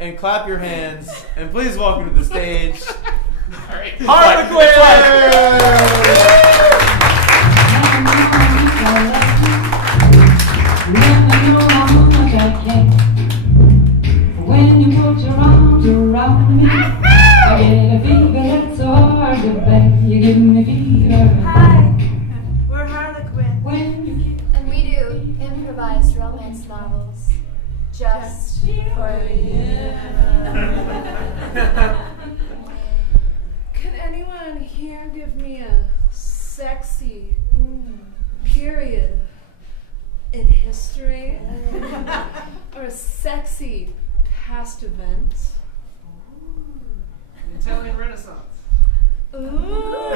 and clap your hands, and please welcome to the stage, Halequin! When you put your arms around me, I get a fever that's so hard to bear. You give me fever. Hi, we're Halequin. When you And we do improvised romance novels just for you. Can anyone here give me a sexy period in history? Or a sexy past event? Italian Renaissance. Ooh!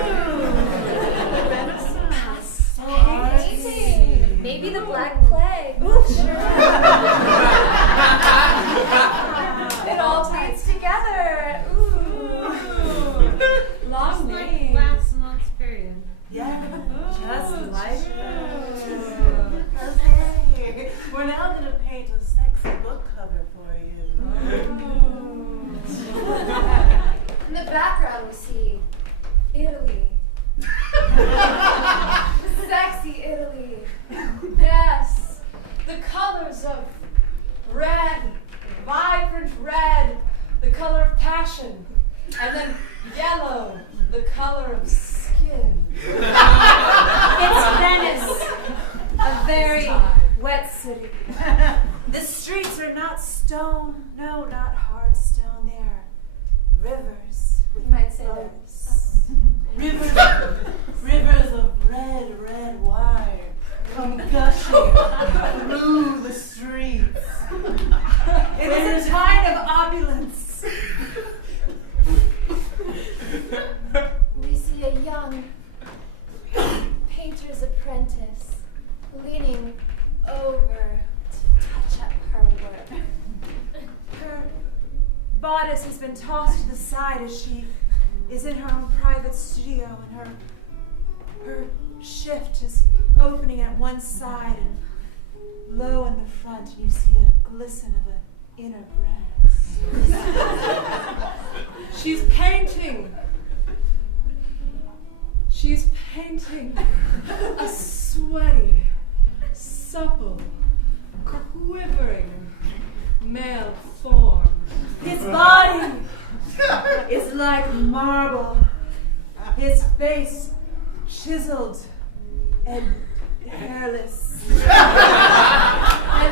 Renaissance. Amazing. Maybe the Black Plague. It all ties together. Ooh. Long name. Last month's period. Yeah, just like that. Okay, we're now going to paint a sexy book cover for you. In the background we see Italy. Sexy Italy. Yes. The colors of red, vibrant red, the color of passion. And then yellow, the color of skin. It's Venice, a very wet city. The streets are not stone, no, not hard stone. They're rivers with You might say that. boats. Rivers of red wine come gushing through the streets. It is a time of opulence. We see a young painter's apprentice leaning over to touch up her work. Her bodice has been tossed to the side as she is in her own private studio, and her shift is opening at one side and low in the front, and you see a glisten of an inner breast. She's painting. She's painting a sweaty, supple, quivering male form. His body is like marble, his face chiseled and hairless, and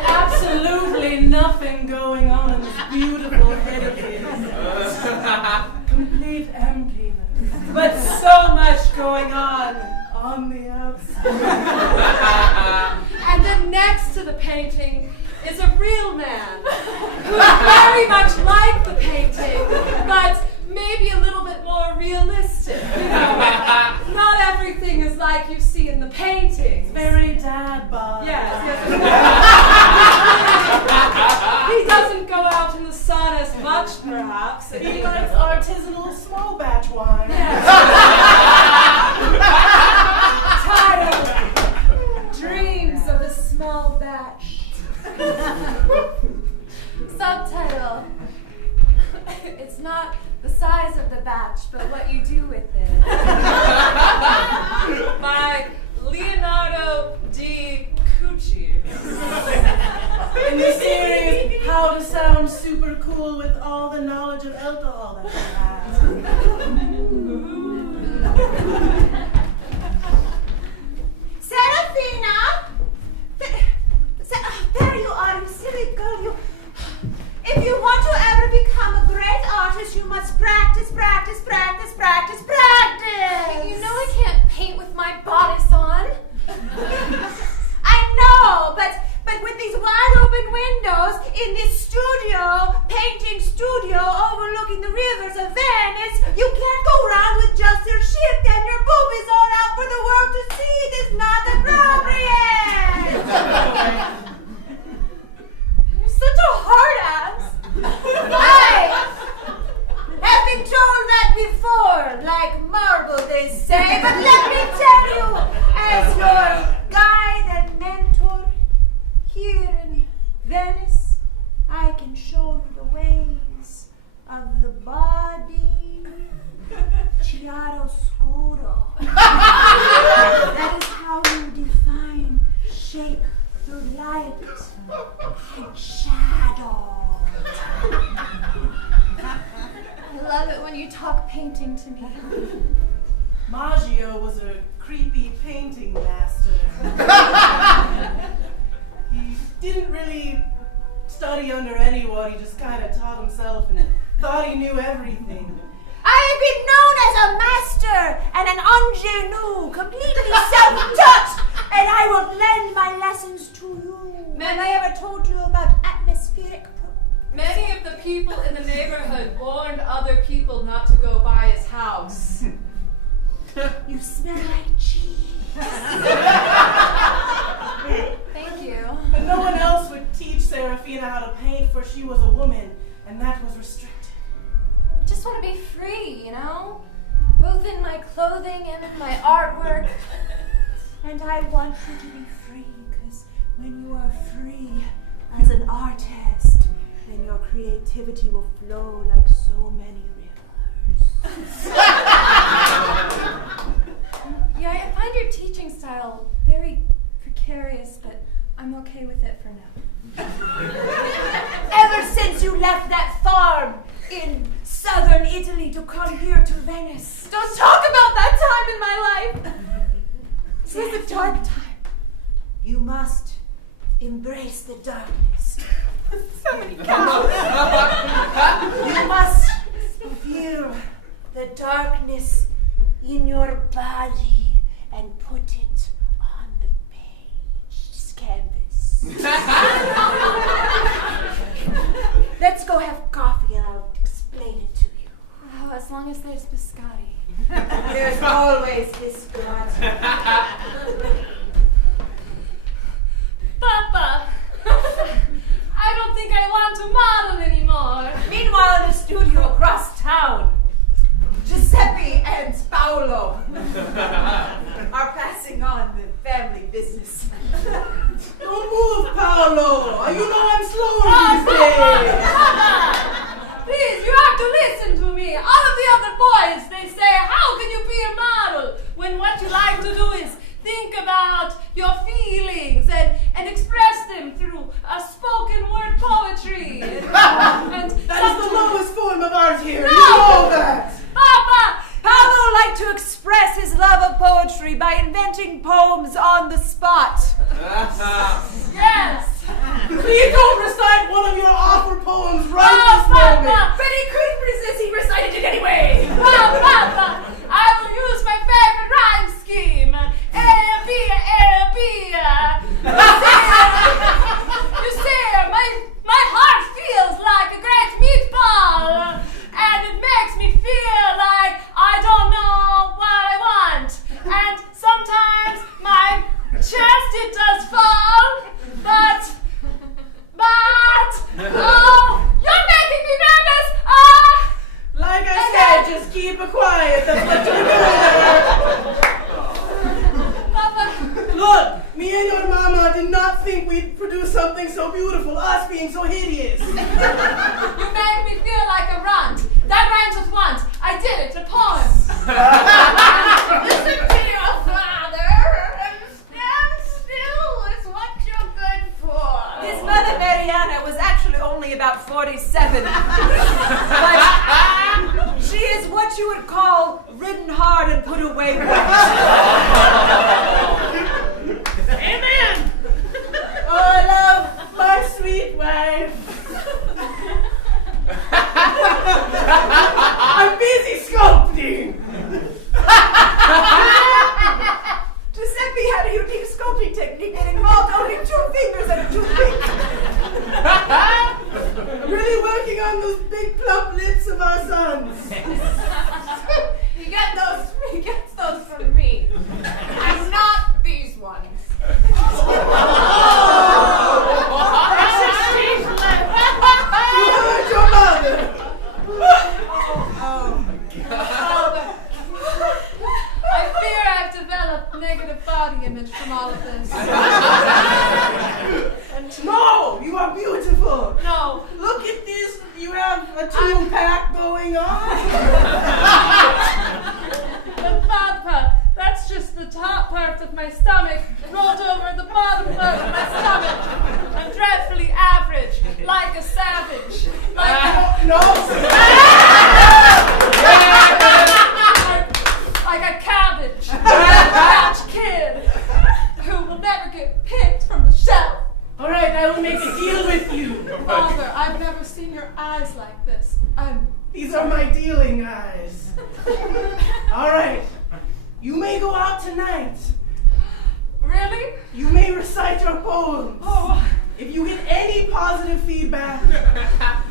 absolutely nothing going on in this beautiful head of his. Complete emptiness, but so much going on the outside. And then next to the painting is a real man who's very much like the painting, but maybe a little bit more realistic. You know, not everything is like you see in the paintings. Very dad bod. Yes. He doesn't go out in the sun as much, perhaps. He likes artisanal small batch wine. Titled Dreams of a Small Batch. Subtitle. It's not the size of the batch, but what you do with it. By Leonardo di Cucci. In the series, How to Sound Super Cool with All the Knowledge of Alcohol that I have. Serafina! There you are, you silly girl. If you want to ever become a great artist, you must practice. You know I can't paint with my bodice on. I know, but with these wide open windows in this studio, painting studio overlooking the rivers of Venice, you can't go around with just your shift and your boobies all out for the world to see. It is not appropriate. You're such a hard ass. I have been told that before, like marble, they say. But let me tell you, as your guide and mentor here in Venice, I can show you the way. when you talk painting to me. Maggio was a creepy painting master. He didn't really study under anyone, he just kind of taught himself and thought he knew everything. I have been known as a master and an ingenue, completely self-taught, and I will lend my lessons to you. Have I ever told you about atmospheric? Many of the people in the neighborhood warned other people not to go by his house. You smell like cheese. Thank you. But no one else would teach Serafina how to paint, for she was a woman, and that was restricted. I just want to be free, you know? Both in my clothing and in my artwork. And I want you to be free, because when you are free as an artist, then your creativity will flow like so many rivers. Yeah, I find your teaching style very precarious, but I'm okay with it for now. Ever since you left that farm in southern Italy to come here to Venice. Don't talk about that time in my life! This is a dark time. You must embrace the darkness. So many cows. You must feel the darkness in your body and put it on the page, canvas. Let's go have coffee and I'll explain it to you. Oh, as long as there's biscotti. There's always biscotti. Papa! I don't think I want to model anymore. Meanwhile, in the studio across town, Giuseppe and Paolo are passing on the family business. Don't move, Paolo! You know I'm slow Oh, these days! Papa! Please, you have to listen to me. All of the other boys, they say, how can you be a model? When what you like to do is think about your feelings and express them through a spoken word poetry. And That is the lowest form of art here, No! you know that! Papa! Paolo liked to express his love of poetry by inventing poems on the spot. Yes! Please don't recite one of your awful poems right Oh, this moment! Papa! But he couldn't resist, he recited it anyway. Oh, Papa! I will use my favorite rhyme scheme. You see, my heart feels like a great meatball, and it makes me feel like I don't know what I want. And sometimes my chest, it does fall, but, oh, you're making me nervous. Like I said, just keep it quiet, that's what you're doing. Papa, Look, me and your mama did not think we'd produce something so beautiful, us being so hideous. you make me feel like a runt. That rhymes with want. I did it, a poem. Listen to your father and stand still is what you're good for. His mother, Mariana, was actually only about 47. But she is what you would call ridden hard and put away Amen! Oh, I love my sweet wife. I'm busy sculpting. Giuseppe had a unique sculpting technique that involved only 2 fingers and a toothpick. I'm really working on those big plump lips of our sons. He gets those from me. And not these ones. You heard your mother. I fear I've developed negative body image from all of this. No, you are beautiful. No. Look at this. You have a 2-pack going on. But Papa, that's just the top part of my stomach rolled over the bottom part of my stomach. I'm dreadfully average, like a savage. Like No. like this. These are my dealing eyes. All right. You may go out tonight. Really? You may recite your poems. Oh. If you get any positive feedback,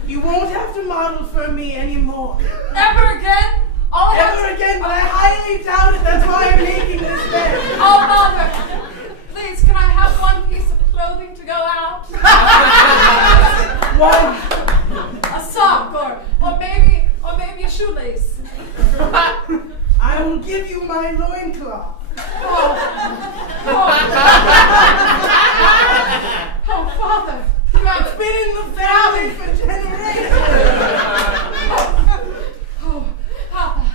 you won't have to model for me anymore. Ever again? Ever again, but I highly doubt it. That's why I'm making this bet. Oh, Mother. Please, can I have one piece of clothing to go out? One. A sock or maybe a shoelace. I will give you my loincloth. Oh, Father. It's been in the valley for generations. Oh, Papa.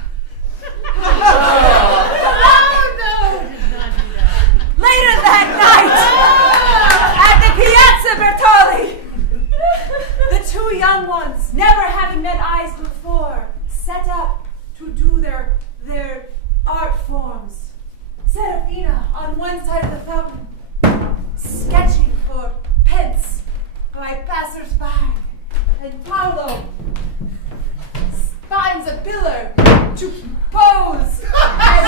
Later that night, at the Piazza Bertoli, the two young ones, never having met eyes before, set up to do their art forms. Serafina on one side of the fountain, sketching for pence by passers-by, and Paolo finds a pillar to pose and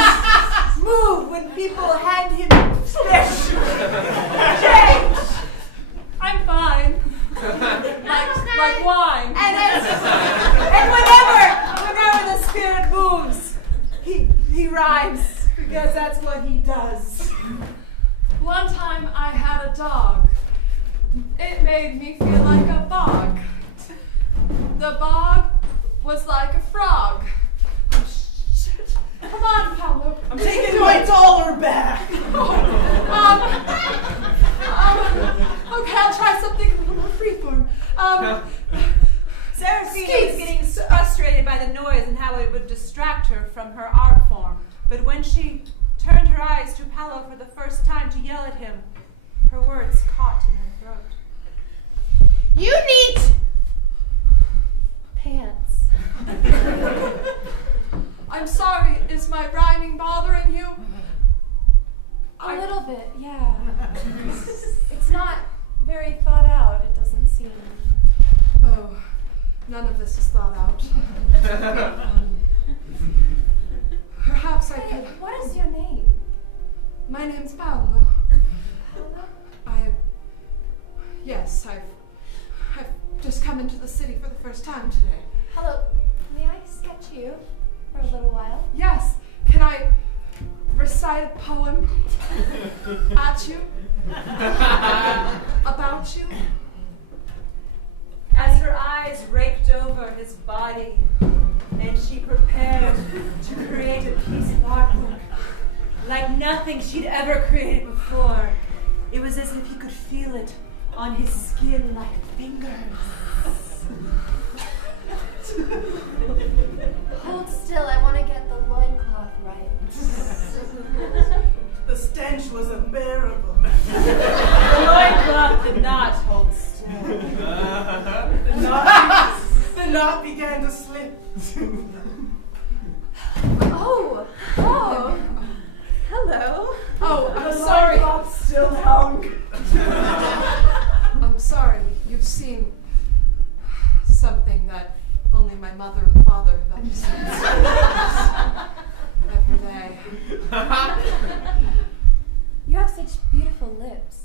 move when people hand him fish. Change. I'm fine. like wine. And whenever the spirit moves, he rhymes because that's what he does. One time I had a dog. It made me feel like a bog. The bog was like a frog. Oh, shit. Come on, Paolo. I'm taking my dollar back. Okay, I'll try something a little more freeform. Serafina was getting frustrated by the noise and how it would distract her from her art form. But when she turned her eyes to Paolo for the first time to yell at him, her words caught in her throat. You need pants. I'm sorry, is my rhyming bothering you? A little bit, yeah. It's not very thought out, it doesn't seem. Oh, none of this is thought out. Perhaps I could. What is your name? My name's Paolo. Yes, I've just come into the city for the first time today. Hello, may I sketch you for a little while? Yes, can I recite a poem at you? About you? As her eyes raked over his body, and she prepared to create a piece of artwork like nothing she'd ever created before. It was as if he could feel it on his skin like fingers. Hold still, I want to get the loincloth right. The stench was unbearable. The loincloth did not hold still. The knot began to slip. Oh, hello. Oh, I'm The sorry. loincloth still hung. I'm sorry. You've seen something that only my mother and father have ever seen. Every day. You have such beautiful lips.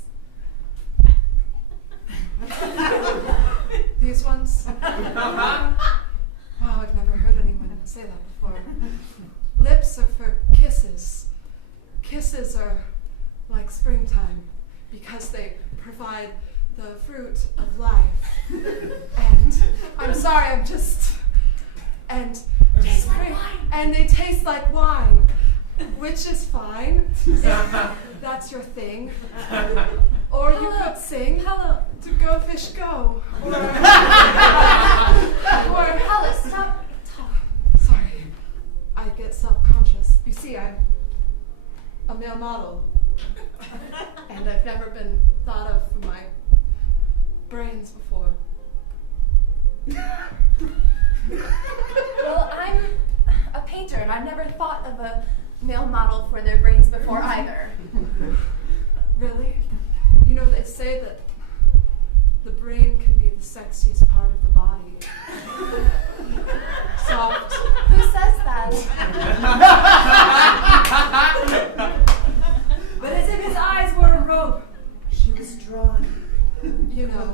These ones? Wow, I've never heard anyone say that before. Lips are for kisses. Kisses are like springtime because they provide the fruit of life. And I'm sorry, and Taste like wine. And they taste like wine, which is fine. If that's your thing. Or you could sing Hello. To Go Fish Go. Or Hello, stop talking. sorry, I get self-conscious. You see, I'm a male model. And I've never been thought of for my brains before. Well, I'm a painter, and I've never thought of a male model for their brains before either. Really? You know, they say that the brain can be the the sexiest part of the body. Soft. Who says that? But as if his eyes were a rope, she was drawn. You know,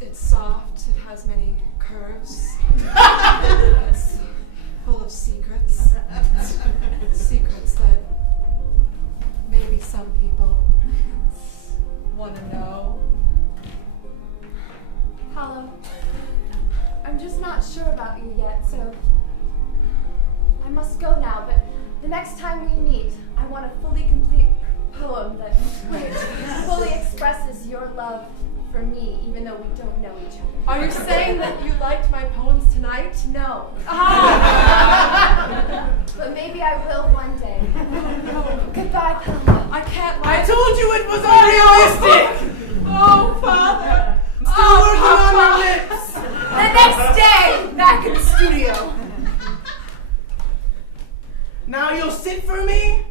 it's soft, it has many curves. It's full of secrets. Secrets that maybe some people want to know. Hollow, I'm just not sure about you yet, so I must go now, but the next time we meet, I want a fully complete poem that fully expresses your love for me, even though we don't know each other. Are you saying that you liked my poems tonight? No. Ah! But maybe I will one day. Goodbye, Pamela. I can't I lie. told you it was unrealistic! Oh, Father! I'm still working on my lips! The next day, back in the studio. Now you'll sit for me?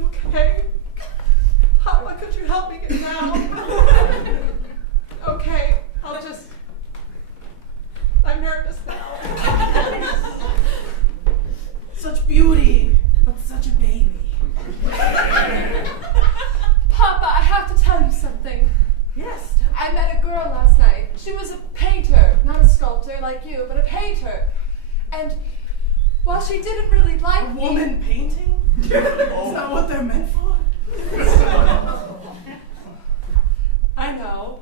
Okay. How could you help me get down? Okay, I'm nervous now. Such beauty, but such a baby. Papa, I have to tell you something. Yes. I met a girl last night. She was a painter, not a sculptor like you, but a painter. And while she didn't really like A me, woman painting? Is that what they're meant for? I know,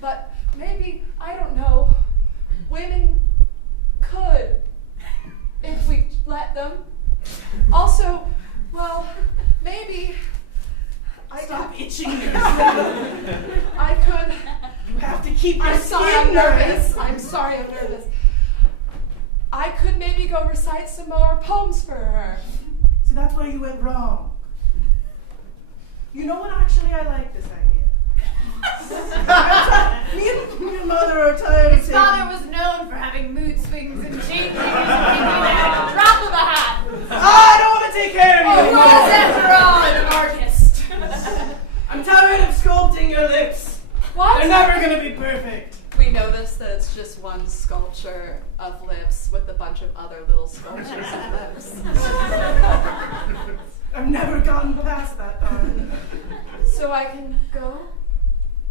but maybe, I don't know, women could, if we let them. Also, well, maybe Stop itching your I could. You have to keep your I'm sorry, skin I'm nervous. nice. I'm sorry, I'm nervous. I could maybe go recite some more poems for her. So that's where you went wrong. You know what? Actually, I like this idea. Me and mother are tired of His father was known for having mood swings and changing his opinion at the drop of a hat. I don't want to take care of you. He was, after all, an artist. I'm tired of sculpting your lips. What? They're never going to be perfect. We notice that it's just one sculpture of lips with a bunch of other little sculptures of lips. I've never gotten past that part. So I can go?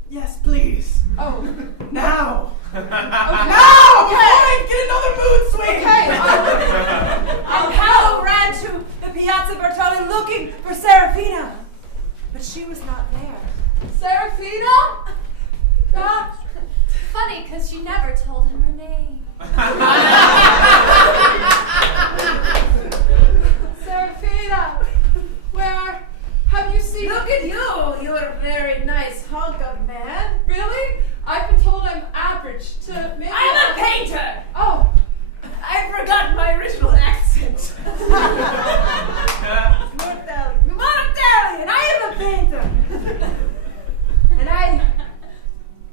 Yes, please. Oh, Now. okay. Now! Before I get another mood swing! And Paolo ran to the Piazza Bertoli looking for Serafina. But she was not there. Serafina? Funny, because she never told him her name. Serafina, where have you seen? Look at you. You're a very nice hunk of man. Really? I've been told I'm average to maybe. I'm a painter. Oh, I've forgotten my original accent. North Italian. I am a painter. And I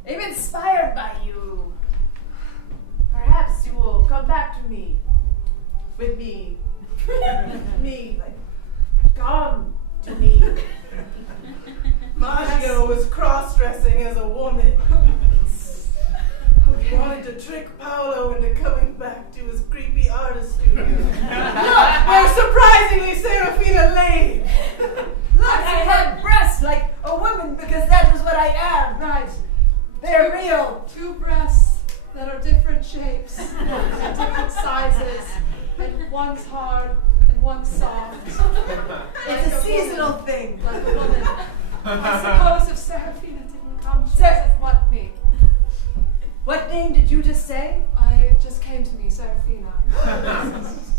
am inspired by you. Perhaps you will come back to me. With me. Me. Like, come to me. Maggio was cross-dressing as a woman. He wanted to trick Paolo into coming back to his creepy artist studio. Where surprisingly Serafina lay. Look, I have breasts like a woman because that is what I am. right. They're real. Two breasts that are different shapes and different sizes, and one's hard and one's soft. It's a seasonal thing. Like a woman. I suppose if Serafina didn't come, she doesn't want me. What name did you just say? I just came to me, Serafina.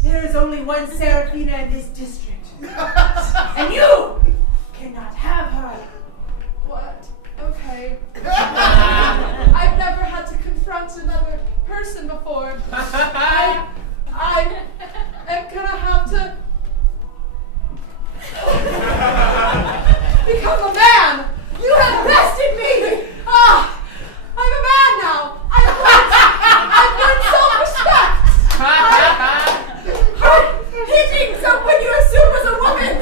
There is only one Serafina in this district. And you cannot have her. What? Okay. I've never had to confront another person before. I am gonna have to become a man. You have bested me. I'm a man now. I've learned self-respect. Hitting someone you assume was a woman.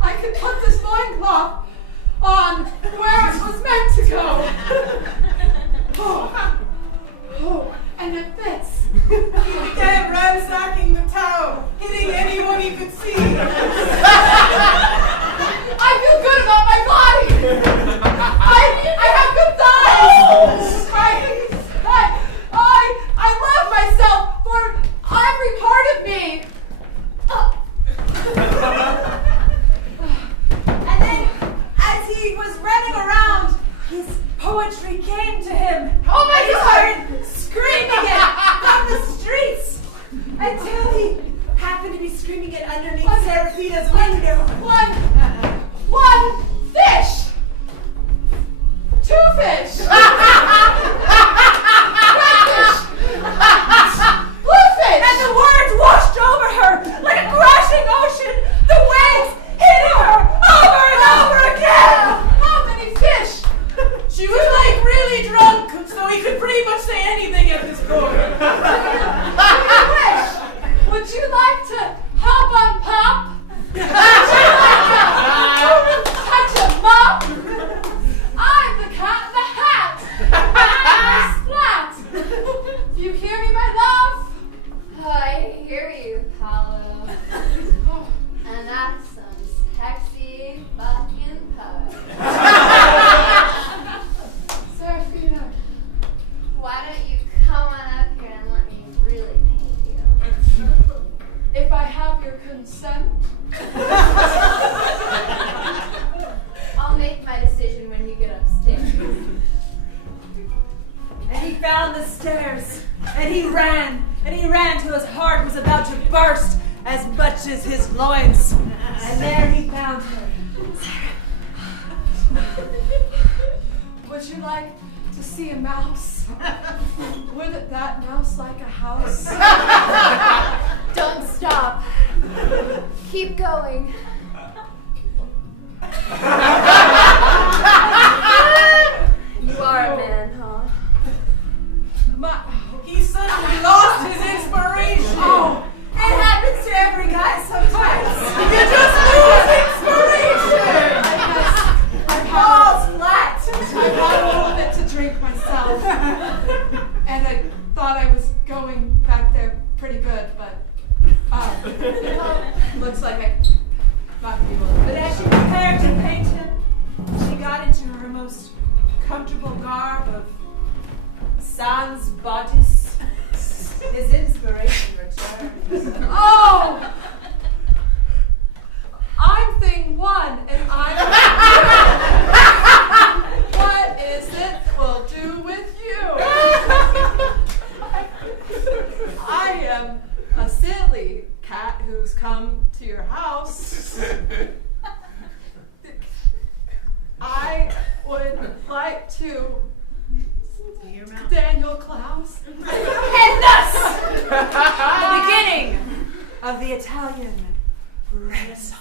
I can put this loincloth poetry came to him. Oh my and he God! started screaming it from the streets until he happened to be screaming it underneath Seraphina's window. One fish! Two fish! Red fish! Blue fish! And the words washed over her like a crashing ocean, the waves hitting her over and over again. How many fish? She was like really drunk, so he could pretty much say anything at this point. Fish! Would you like to hop on pop? Would you like to touch a mop? I'm the cat in the hat! Splat! You hear me, my love? I hear you, Paolo. And that's some sexy fucking poetry. Seraphina, Why don't you come on up here and let me really paint you? if I have your consent, I'll make my decision when you get upstairs. And he found the stairs, and he ran till his heart was about to burst as much as his loins. And there he found her. would you like to see a mouse? Would that mouse like a house? Don't stop. Keep going. You are a man, huh? He suddenly lost his inspiration. Oh, it happens to every guy sometimes. You just lose inspiration. Falls flat. I had a little bit to drink myself, and I thought I was going back there pretty good, but looks like I might be a little But bit. as she prepared to paint him, she got into her most comfortable garb of sans bodice. His inspiration returned. Oh! I'm thing one, and I'm. What is it we'll do with you? I am a silly cat who's come to your house. I would like to. Daniel Klaus. And thus, the beginning of the Italian Renaissance.